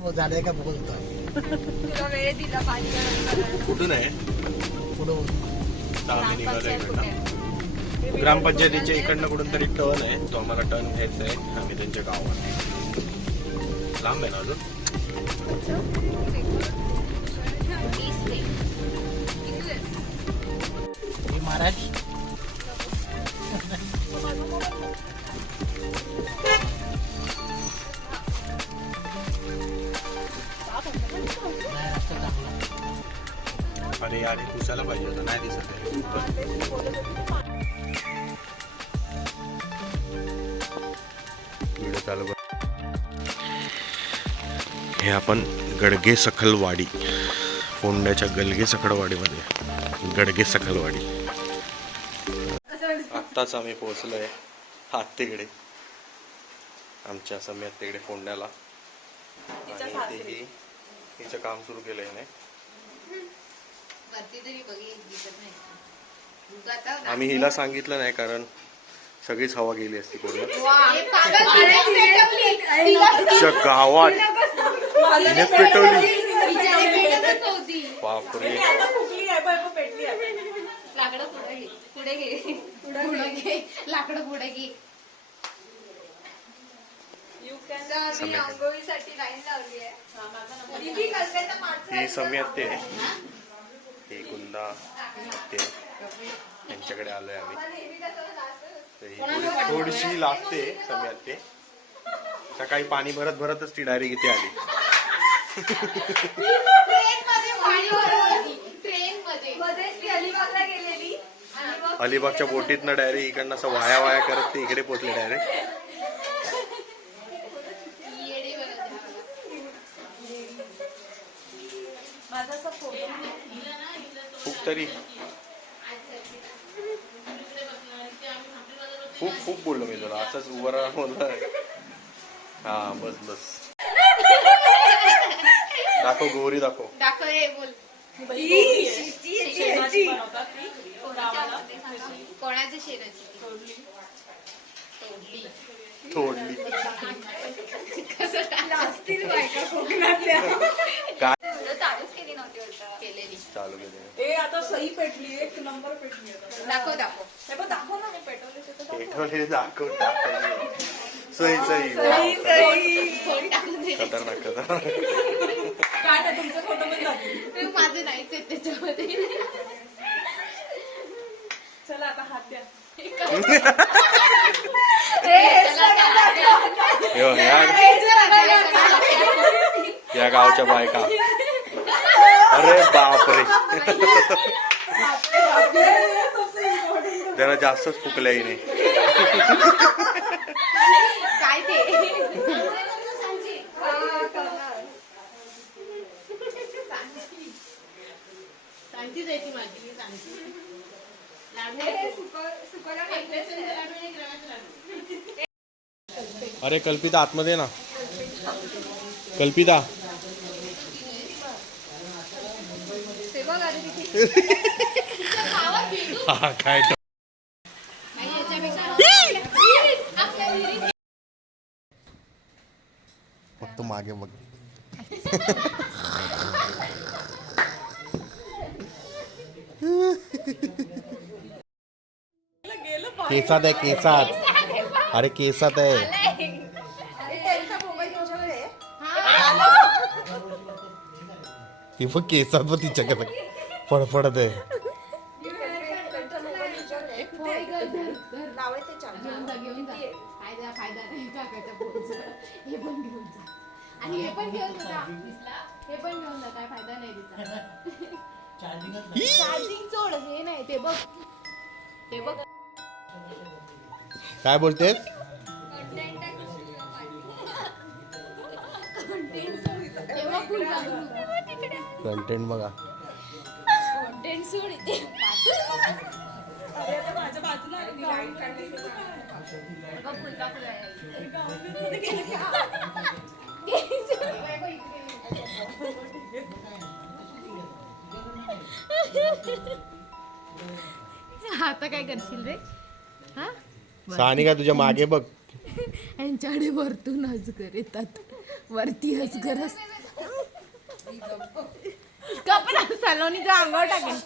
झालंय का बोलतोय तुला वेळ दिला पाणी कुठून आहे पुढं आम्ही निघालो इकडनं ग्रामपंचायतीच्या इकडनं कुठून तरी टर्न आहे तो आम्हाला टर्न घ्यायचा आहे आम्ही त्यांच्या गावात लांब आहे ना अजून हे महाराज अरे यार पुसायला पाहिजे होतं नाही दिसत आहे व्हिडिओ चालू कर हे आपण गडगे सखलवाडी फोंड्याच्या गलगे सखलवाडीमध्ये गडगे सखलवाडी आत्ताच आम्ही पोहोचलोय तिकडे आमच्या समेत तिकडे फोंड्याला आणि तेही हिचं काम सुरू केलंय ना आम्ही हिला सांगितलं नाही कारण सगळीच हवा गेली असती पूर्ण गावात हिनेच पेटवली बापरे लाकडं पुढे घे लाकडं पुढे घे आंघोळीसाठी लाईन लावली आहे ही समेत ते हे कुंदा ते यांच्याकडे आलोय आम्ही थोडीशी लागते समेत ते सकाळी पाणी भरत भरतच ती डायरेक्ट इथे आली अलिबागच्या बोटीतनं डायरेक्ट इकडनं असं वाया वाया करत ते इकडे पोहोचले डायरेक्ट खूप तरी खूप बोललो मी तुला असंच उभं राहा बोललं हा बस बस दाखव गोरी दाखव कोणाच्या शेणाची थोडली चालू केले आता सही पेटली एक नंबर पेटली दाखव दाखव ना मी पेट्रोल दाखव सही खतरनाक काय तुमचं फोटो पण जाते माझं नाहीच आहे त्याच्यामध्ये चला आता हात द्या या गावच्या बायका अरे बापरे त्याला जास्तच फुकल्या हिने काय ते सांगती जायची माझी अरे कल्पिता आतमध्ये ना कल्पिता हा काय फक्त मागे बघ केसात आहे केसात अरे केसात आहे ती पण केसात पण तिच्याकडे फडफडत आहे फायदा नाही काकाच्या पोटचा हे पण घेऊन जा आणि हे पण घेऊन जा हे पण घेऊन जा काय फायदा नाही तिचा चार्जिंग सोड हे नाही ते बघ काय बोलतेस कंटेंट बघा कंटेंट सोड इथे माझ्या बाजूला आता काय करशील रे हा सानिका तुझ्या मागे बघ यांच्याकडे वरतून अजगर येतात वरतीच गरज कपडा सलोनीच्या अंगावर टाकेल.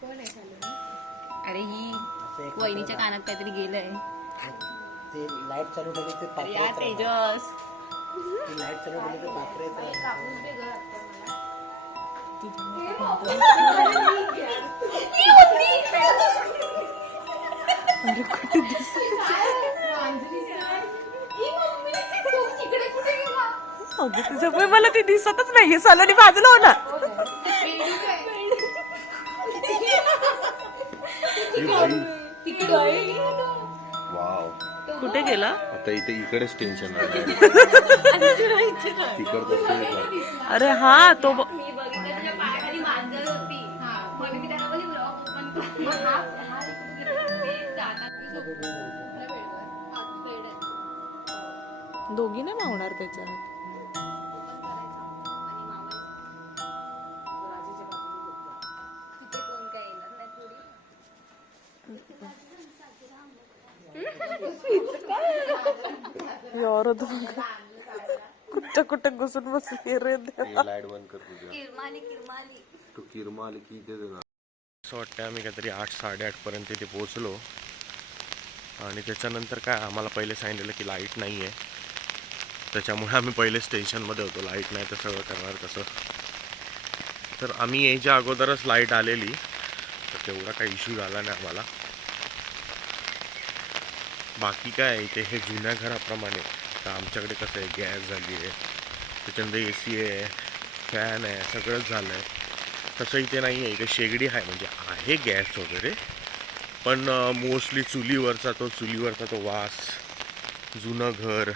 कोण आहे सलोनी? अरे ही वहिनीच्या कानात काहीतरी गेलंय. ते लाईट चालू ठेवली ते अरे या पापरे तेजस लाईट चालू ठेवली ते पापरे तुझ्यामुळे मला ती दिसतच नाहीये. सलोनी बाजूला हो ना. वाव. कुठे गेला? आता इकडेच टेन्शन अरे हा तो मी बघितलं त्याच्या पायाखाली मांजर होती म्हणून मी त्याला बोलली ब्लॉग ओपन कर. दोघी नाही मावणार त्याच्यात. यार कुठं कुठं घुसून बसली रे देवा. लाईट बंद कर तुझ्या. तू किरमा आली की इथे देणार. असं वाटतं आम्ही काहीतरी 8-8:30 पर्यंत इथे पोहोचलो आणि त्याच्यानंतर काय आम्हाला पहिले सांगितलेलं की लाईट नाही आहे. त्याच्यामुळे आम्ही पहिले स्टेशनमध्ये होतो. लाईट नाही तर सगळं करणार कसं. तर आम्ही यायच्या अगोदरच लाईट आलेली तर तेवढा काही इश्यू झाला नाही आम्हाला. बाकी काय इथे हे जुन्या घराप्रमाणे तर आमच्याकडे कसं आहे गॅस झाली आहे त्याच्यानंतर AC आहे फॅन आहे सगळंच झालं आहे. तसं इथे नाही आहे. इथे शेगडी आहे म्हणजे आहे गॅस वगैरे पण मोस्टली चुलीवरचा तो वास जुनं घर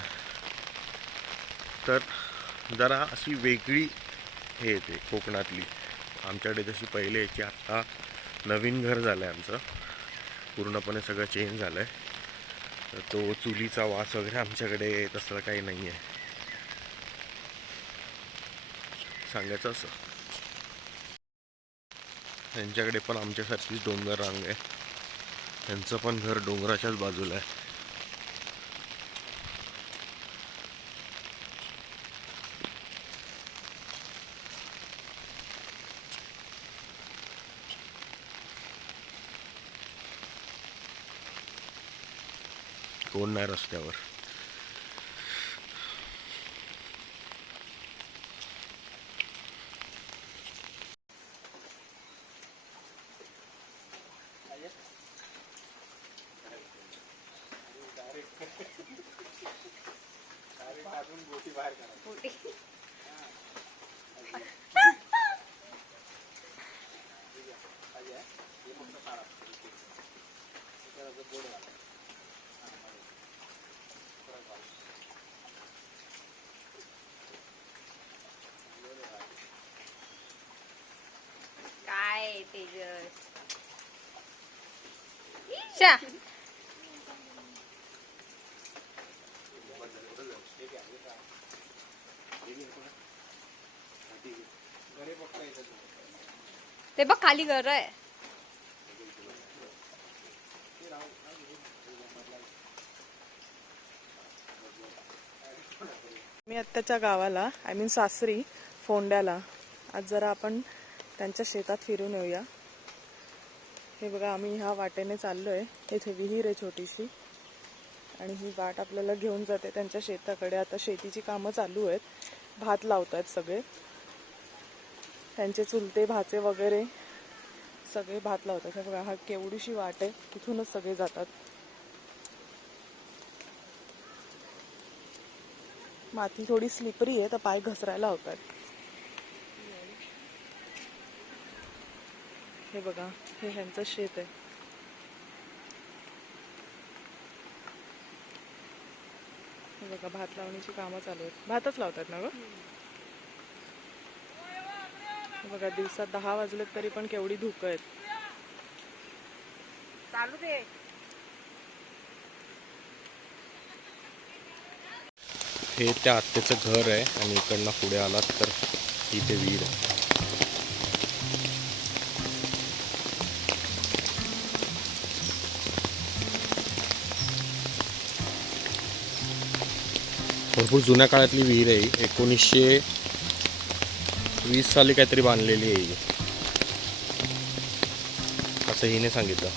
तर जरा अशी वेगळी हे येते कोकणातली. आमच्याकडे जशी पहिले याची आत्ता नवीन घर झालं आहे आमचं पूर्णपणे सगळं चेंज झालं आहे. तर तो चुलीचा वास वगैरे आमच्याकडे तसं काही नाही आहे. सांगायचं असं त्यांच्याकडे पण आमच्यासारखीच डोंगर रांग आहे. त्यांचं पण घर डोंगराच्याच बाजूला आहे. कोण नाही रस्त्यावर. काय तेजस शा ते बघ खाली घर आहे. मी आत्ताच्या गावाला आय मीन सासरी फोंड्याला आज जरा आपण त्यांच्या शेतात फिरून येऊया. हे बघा आम्ही ह्या वाटेने चाललोय. इथे विहीर आहे छोटीशी आणि ही वाट आपल्याला घेऊन जाते त्यांच्या शेताकडे. आता शेतीची कामं चालू आहेत. भात लावतात सगळे त्यांचे चुलते भाचे वगैरे सगळे भात लावतात. हे बघा हा केवढीशी वाट आहे तिथूनच सगळे जातात. माती थोडी स्लिपरी आहे तर पाय घसरायला होतात. हे बघा हे ह्यांचं शेत आहे. हे बघा भात लावण्याची कामं चालू आहेत. भातच लावतात ना ग. हे बघा दिवसात 10 वाजलेत तरी पण केवढी धुकं आहेत. चालू दे. हे त्या आत्याचं घर आहे आणि इकडनं पुढे आलात तर इथे विहीर आहे. भरपूर जुन्या काळातली विहीर आहे ही. 1920 साली काहीतरी बांधलेली आहे ही, असं हिने सांगितलं.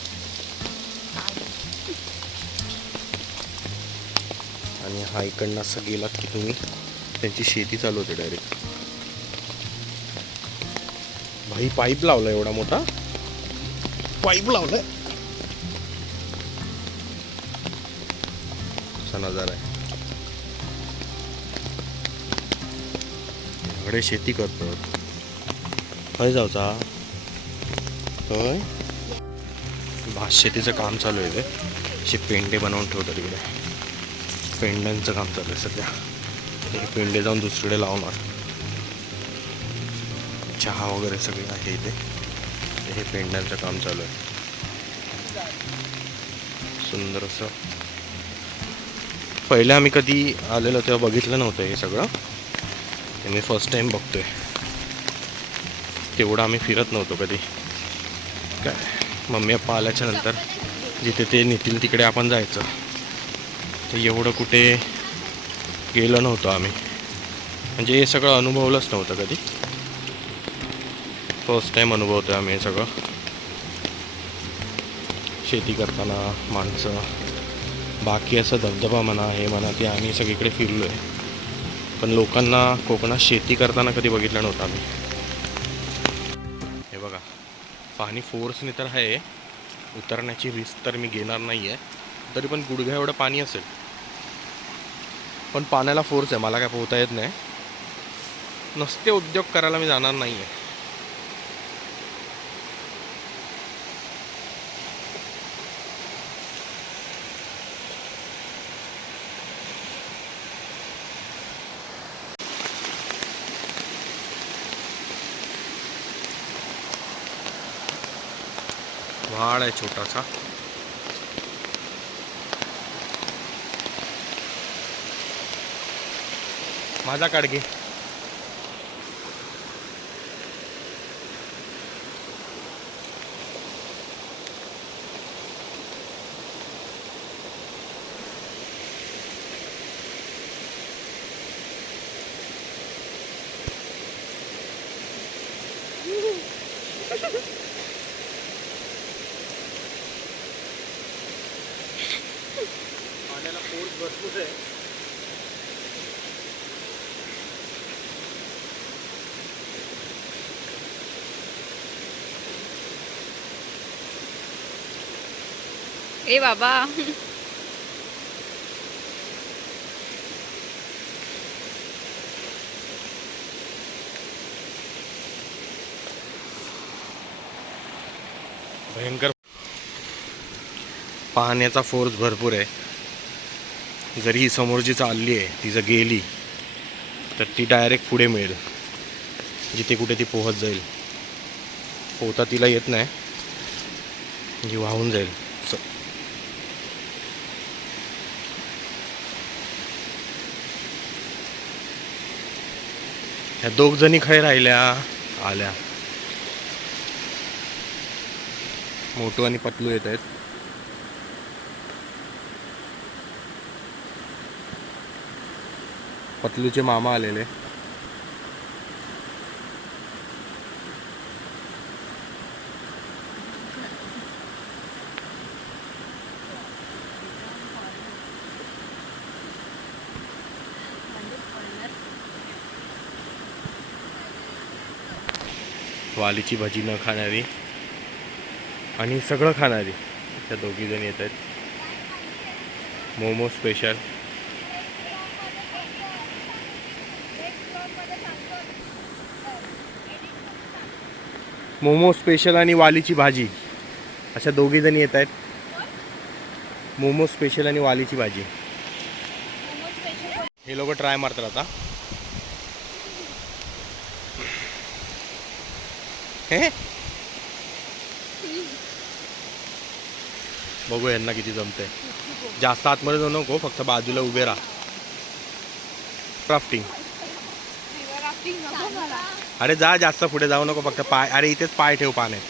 आणि हा इकडनं असं गेलात की तुम्ही त्यांची शेती चालू होते डायरेक्ट. भाई पाईप लावला, एवढा मोठा पाईप लावलाय. असा नजारा आहे. एवढे शेती करतात. काय जाऊचा होय, भात शेतीचं काम चालू आहे. ते असे पेंडे बनवून ठेवतात इकडे. पेंड्यांचं काम चालू आहे सध्या. हे पेंडे जाऊन दुसरीकडे लावणार. चहा वगैरे सगळे आहे इथे. हे पेंड्यांचं काम चालू आहे. सुंदर असं. पहिले आम्ही कधी आलेलो तेव्हा बघितलं नव्हतं हे सगळं. हे मी फर्स्ट टाइम बघतोय. तेवढं आम्ही फिरत नव्हतो कधी. काय मम्मी पप्पा आल्याच्या नंतर जिथे ते नेतील तिकडे आपण जायचं. तर एवढं कुठे गेलो नव्हतो आम्ही. म्हणजे हे सगळं अनुभवलंच नव्हतं कधी. फर्स्ट टाईम अनुभवतो आम्ही हे सगळं. शेती करताना माणसं, बाकी असं धबधबा म्हणा हे म्हणा ते आम्ही सगळीकडे फिरलो आहे. पण लोकांना कोकणात शेती करताना कधी बघितलं नव्हतं आम्ही. हे बघा, पाणी फोर्सने तर आहे. उतरण्याची रिस्क तर मी घेणार नाही आहे. तरी पण गुडघ्या एवढं पाणी असेल. पण पाण्याला फोर्स आहे, मला काय पोहता येत नाही. नसते उद्योग करायला मी जाणार नाही आहे. व्हाळ आहे छोटासा. माझा काढगे. पाण्याला फोर्स भरपूर आहे. ए बाबा, भयंकर पाण्याचा फोर्स भरपूर आहे. जरी ही समोर जी चालली आहे ती जर गेली तर ती डायरेक्ट पुढे मिळेल. जिथे कुठे ती पोहत जाईल. पोहता तिला येत नाही, जी वाहून जाईल. ह्या दोघ जणी खय राहिल्या आल्या. मोटू आणि पतलू येत आहेत. पतलूचे मामा आलेले. वालीची भाजी न खाणारी आणि सगळं खाणारी त्या दोघी जण येत आहेत. मोमो स्पेशल. मोमो स्पेशल आणि वालीची भाजी अशा दोघी जणी येत आहेत. मोमो स्पेशल आणि वालीची भाजी. हे लोक ट्राय मारतात आता. हे बघू यांना किती जमतंय. जास्त आतमध्ये जाऊ नको, फक्त बाजूला उभे राहा. राफ्टिंग. अरे जा, जास्त पुढे जाऊ नको, फक्त पाय. अरे इथेच पाय ठेव पाण्यात.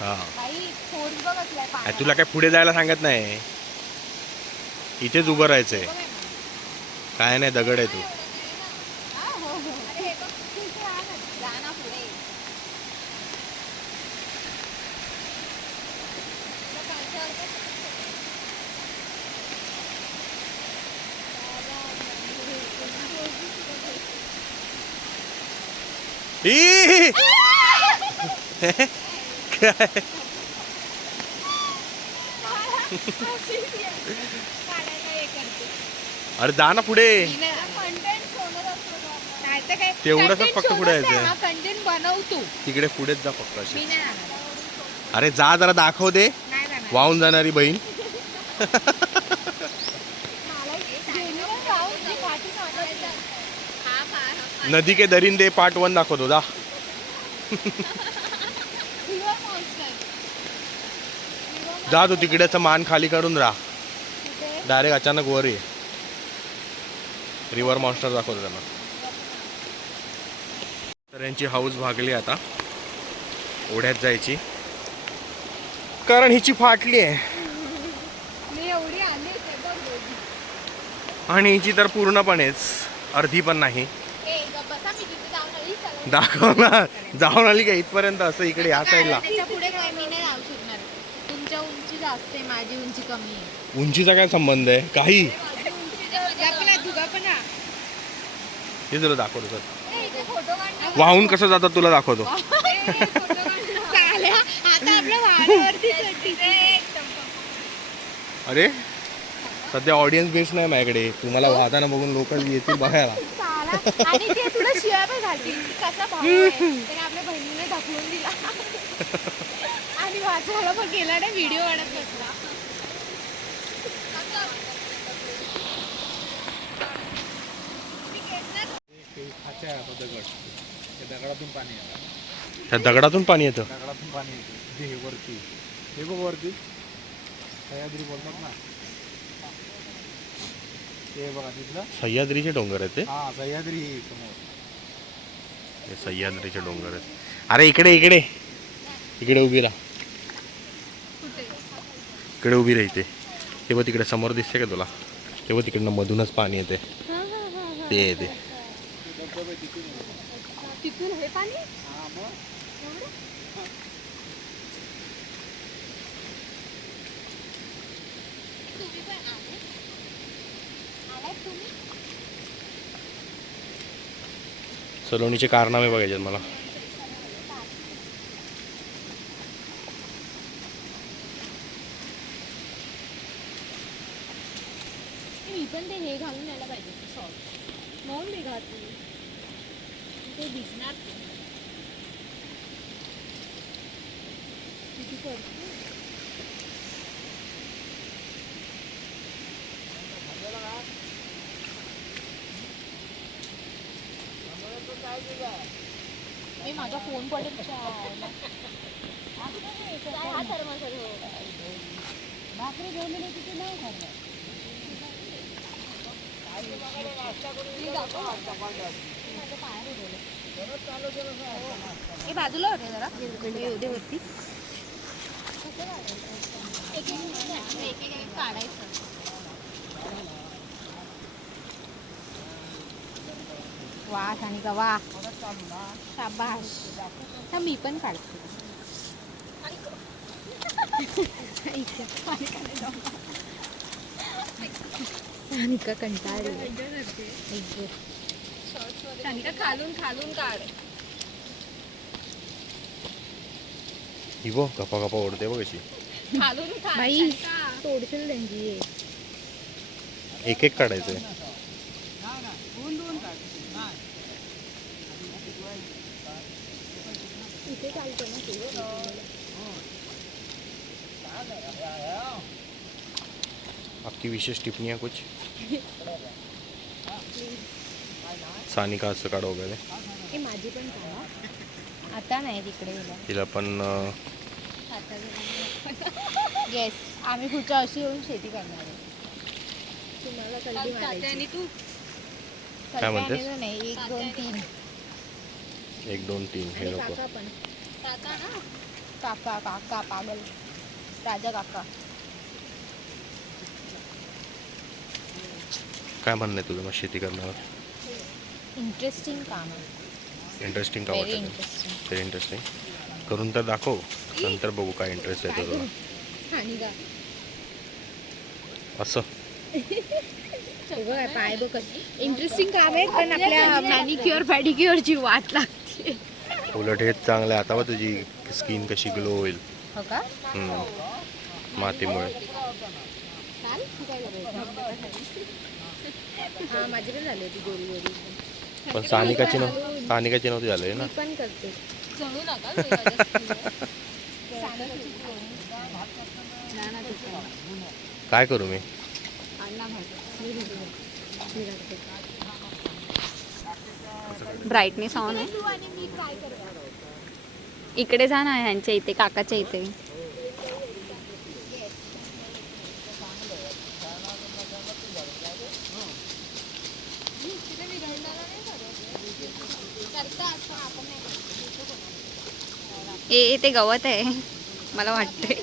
हा, तुला काय पुढे जायला सांगत नाही. इथेच उभं राहायचंय. काय नाही, दगड आहे तू. अरे हे बघ, तिथे आहे ना. जा ना पुढे. तुला पायथ्यावर बघ. ई! काय? काढायला हे करते. अरे जा ना पुढे. कंटेंट शोधत असतो तो. नाहीतर काय तेवढंच content फक्त पुढे शोधत नाही, यायचं. हा कंटेंट बनवतो. तिकडे पुढेच जा फक्त मी अशी. नाही जाणार. अरे जा जरा दाखव दे. नाही जाणार. वाहून जाणारी बहीण. जेणेकरून जाऊन जी पाठी सोडायचं. हा पा- नदी के दरिंदे पार्ट 1 दाखवतो जा. River monster. जा तू तिकडेच मान खाली करून राहा. कुठे? डायरेक्ट अचानक वर ये. रिव्हर मॉन्स्टर दाखवतो त्यांना. तर यांची हाऊस भागली आता ओढ्यात जायची, कारण हिची फाटली आहे मी एवढी आली ते बघ दोघी. आणि हिची तर पूर्णपणेच अर्धी पण नाही. ए गं बसा, मी तिथे जाऊन आली चला. दाखव ना, जाऊन आली का इथपर्यंत? असं इकडे या साईडला. त्याच्या पुढे काय मी नाही जाऊ शकणार. तुमच्या उंची जास्त आहे, माझी उंची कमी आहे. उंचीचा काय संबंध आहे? काही तुझा पण हा. हे तुला दाखवतो सर. ए, इथे फोटो काढ. वाहून कसं जातात तुला दाखवतो. साल्या, आता आपल्या वाड्यावरती चढली. अरे सध्या ऑडियन्स बेस नाही माझ्याकडे, तुम्हाला वाहताना बघून लोक येतील बघायला. साला, आणि ते तुला शिवाय पण घालते की कसा भाऊ आहे. त्याने आपल्या बहिणीने ढकलून दिला आणि वाचायला पण गेला ना, व्हिडिओ वाढत बसला. दगडातून पाणी येतं. त्या दगडातून पाणी येतं. दगडातून पाणी येतं. ते हे वरती, हे बघ वरती सह्याद्री बोलतात ना, ते बघा तिथलं. सह्याद्रीचे डोंगर आहेत ते. हा सह्याद्री समोर. हे सह्याद्रीचे डोंगर आहेत. अरे इकडे इकडे इकडे उभी राहा. इकडे उभी राहते. ते बघ तिकडे समोर दिसते का तुला? ते बघ तिकडनं मधूनच पाणी येते. ते येते. तिथून हे पाणी सलोनीचे कारनामे बघायचे मला. मी पण ते हे घालून यायला पाहिजे सॉक्स. म्हणून मी घातली. ते भिजणार ते. किती करते? मी माझा फोन पडेल. हा थर्मासल हो. भाकरी घेऊन तिथे नाही खाल्लं. हे बाजूला होते जरा एवढे वरती एक काढायचं. वा सानिका वा, शाबाश. हा मी पण काढते. सानिका कंटाळली. सानिका खालून खालून काढ. ही बघ गप्पा गप्पा ओढते बघ अशी. खालून बाई तोडशील त्यांची. एक एक काढायचंय. इथे चालतं ना आपकी विशेष टिप्पणियाँ कुछ? सानिका असं काढ वगैरे. हे माझी पण काढा. आता नाही तिकडे गेला. तिला पण येस, आम्ही पुढच्या वर्षी येऊन शेती करणार आहे. तुम्हाला कल्ली मारायची. तू काय म्हणतेस? नाही 1 2 3 1 2 3 हे लोक. काका पण काका ना, काका काका पागल राजा काका. काय म्हणणं आहे तुझं मग शेती करण्यावर? इंटरेस्टिंग काम आहे. इंटरेस्टिंग का व्हेरी वाटतं? इंटरेस्टिंग. ते इंटरेस्टिंग करून तर दाखव, नंतर बघू काय इंटरेस्ट आहे तुला. आणि का असं पाय बघ इंटरेस्टिंग काम आहे, पण आपल्या मॅनिक्युअर पॅडिक्युअरची वाट लागते. उलट हेच चांगलं आहे. आता बघ तुझी स्किन कशी ग्लो होईल हो का? मातीमुळे. हा माझी पण झाली होती गोरी गोरी. पण सानिकाची नव्हती झाली ना. पण करते. चढू नका. काय करू मी? ब्राईटनेस ऑन आहे. इकडे जा ना, ह्यांच्या इथे, काकाच्या इथे. ए ते गवत आहे मला वाटते.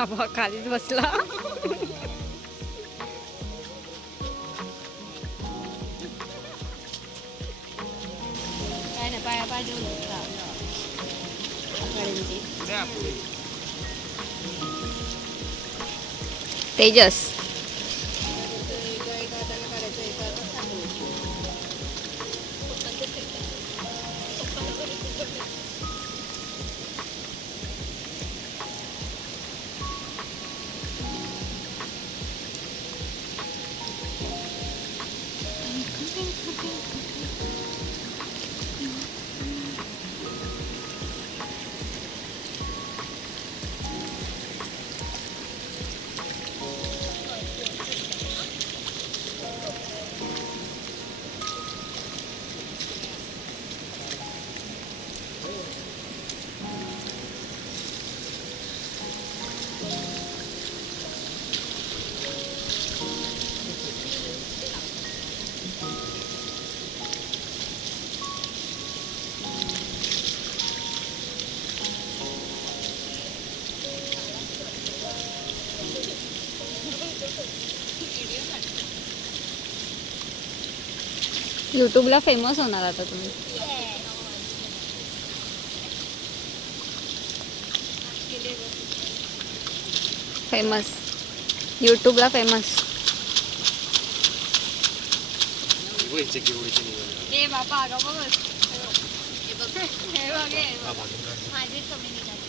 हा खालीच बसला. काय ना पाया पाय तेजस यूट्यूबला फेमस होणार आता तुम्ही. Famous यूट्यूबला famous. ए बापा आगा बघ. हे बघ हे माझे कमी निघाले.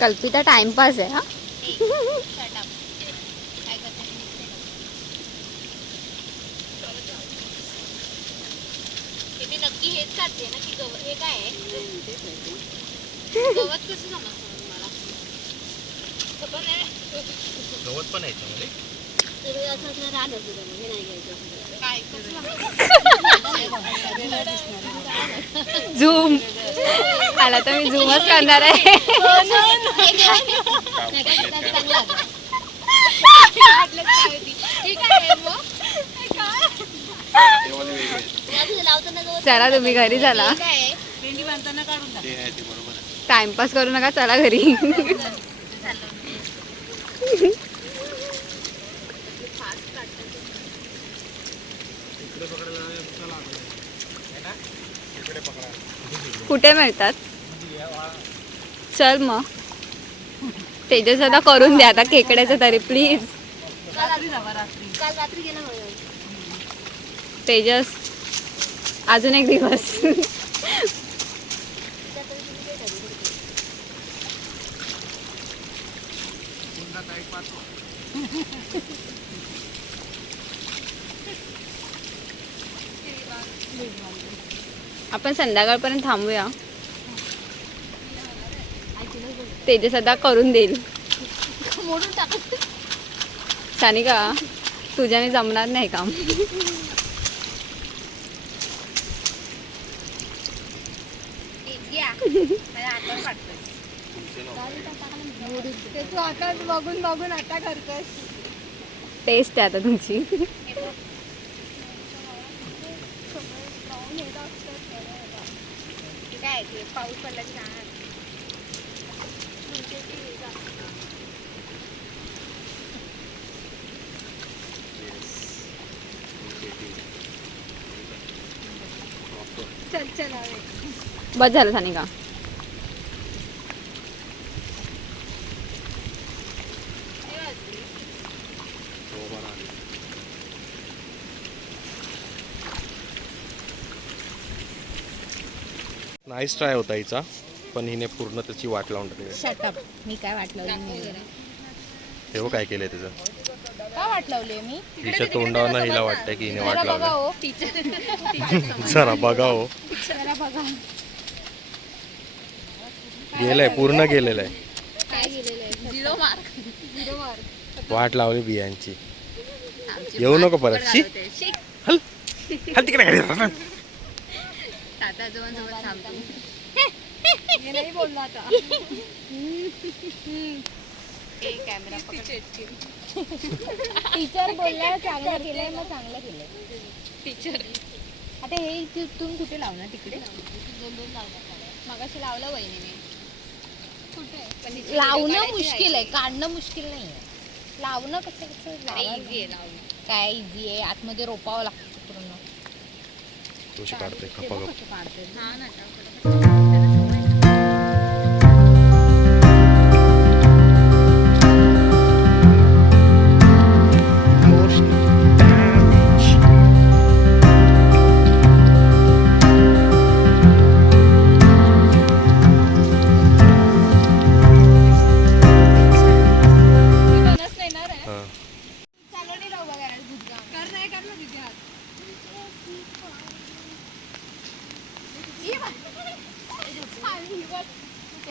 कल्पिता टाइमपास आहे. हा मी नक्की हेच काढते ना की गवत हे काय आहे. गवत कसं समजतं मला. गवत पण आहे याच्यामध्ये. असं राहत असतं हे नाही घ्यायचं काय झूम आला तर मी झूमच करणार आहे. चला तुम्ही घरी चला. टाइमपास करू नका, चला घरी. कुठे मिळतात? चल मग तेजस आता करून द्या आता खेकड्याचं तरी प्लीज. काल रात्री गेला तेजस अजून एक दिवस. आपण संध्याकाळपर्यंत थांबूया. तेजस आता करून देईल. मोडून टाकत. सानिका तुझ्याने जमणार नाही काम. ते तू आता बघून बघून आता करतोस. टेस्ट आहे आता तुमची. काय ते पाऊस पडला की जाणार. चल चल बस झालं सानिका. नाईस ट्राय होता हिचा, पण हिने पूर्ण त्याची वाट लावून टाकली. शटअप. मी काय वाट लावली? हे बघ काय केलंय तिचं. काय वाट लावली मी? हिच्या तोंडावर हिला वाटतंय की हिने वाट बघा लावली. हो. जरा बघा हो. जरा बघा. गेलंय, पूर्ण गेलेलं आहे. काय गेलेलं आहे? 0 मार्क. वाट लावली बियांची. येऊ नको परत. शी हल हल तिकडे गाडी. हे नाही बोललो आता. टीचर बोलला चांगलं केलंय मग चांगलं केलंय. टीचर आता हे तुम्ही कुठे लावणार? तिकडे मगाशी लावलं वहिनीने. कुठे लावणं मुश्किल आहे, काढणं मुश्किल नाही आहे. लावणं कसं कसं इझी आहे. काय इझी आहे? आतमध्ये रोपावं लागतं पूर्ण. तुझी काढतोय खपाखप. हा ना.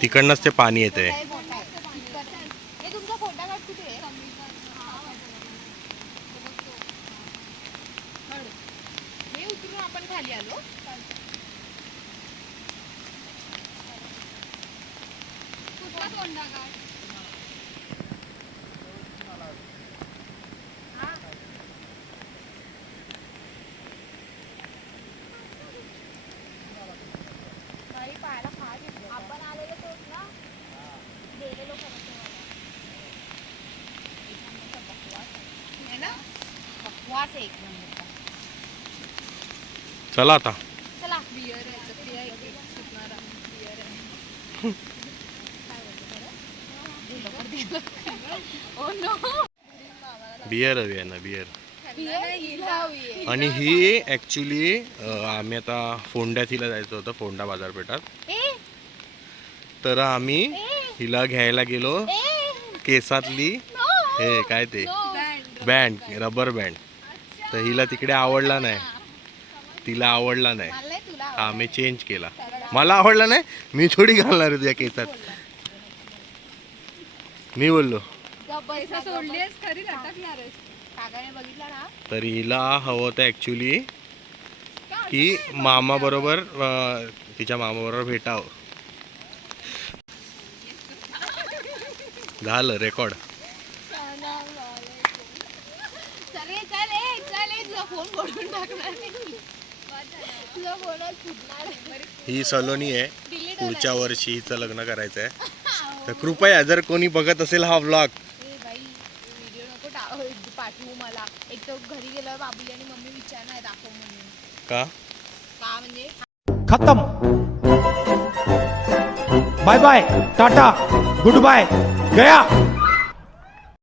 तिकडनंच ते पाणी येते. तुमचा फोटा कार्ड कुठे आहे? हे उतरून आपण खाली आलो. कुठला फोंडा कार्ड? आपण आलेलो तोच ना. गेलेलो बकवास आहे एक नंबरचा. चला आता. चला बियर बियर हवी आहे ना, बियर. आणि ही ऍक्च्युली आम्ही आता फोंड्यात हिला जायचं होतं, फोंडा बाजारपेठात. तर आम्ही हिला घ्यायला गेलो केसातली हे काय ते बँड, रबर बँड. तर हिला तिकडे आवडला नाही, तिला आवडला नाही. आम्ही चेंज केला. मला आवडला नाही, मी थोडी घालणार आहे तुझ्या केसात. मी बोललो. तर हिला हवं होतं ऍक्च्युली की मामा बरोबर, तिच्या मामा बरोबर भेटावं. झालं रेकॉर्ड. ही सलोनी आहे. पुढच्या वर्षी हिचं लग्न करायचं आहे. तर कृपया जर कोणी बघत असेल हा व्लॉग पाठवू मला. एक तर घरी गेल्यावर बाबुली आणि मम्मी विचारणार दाखव म्हणून. का का म्हणजे खत्म. बाय बाय, टाटा, गुड बाय, गया.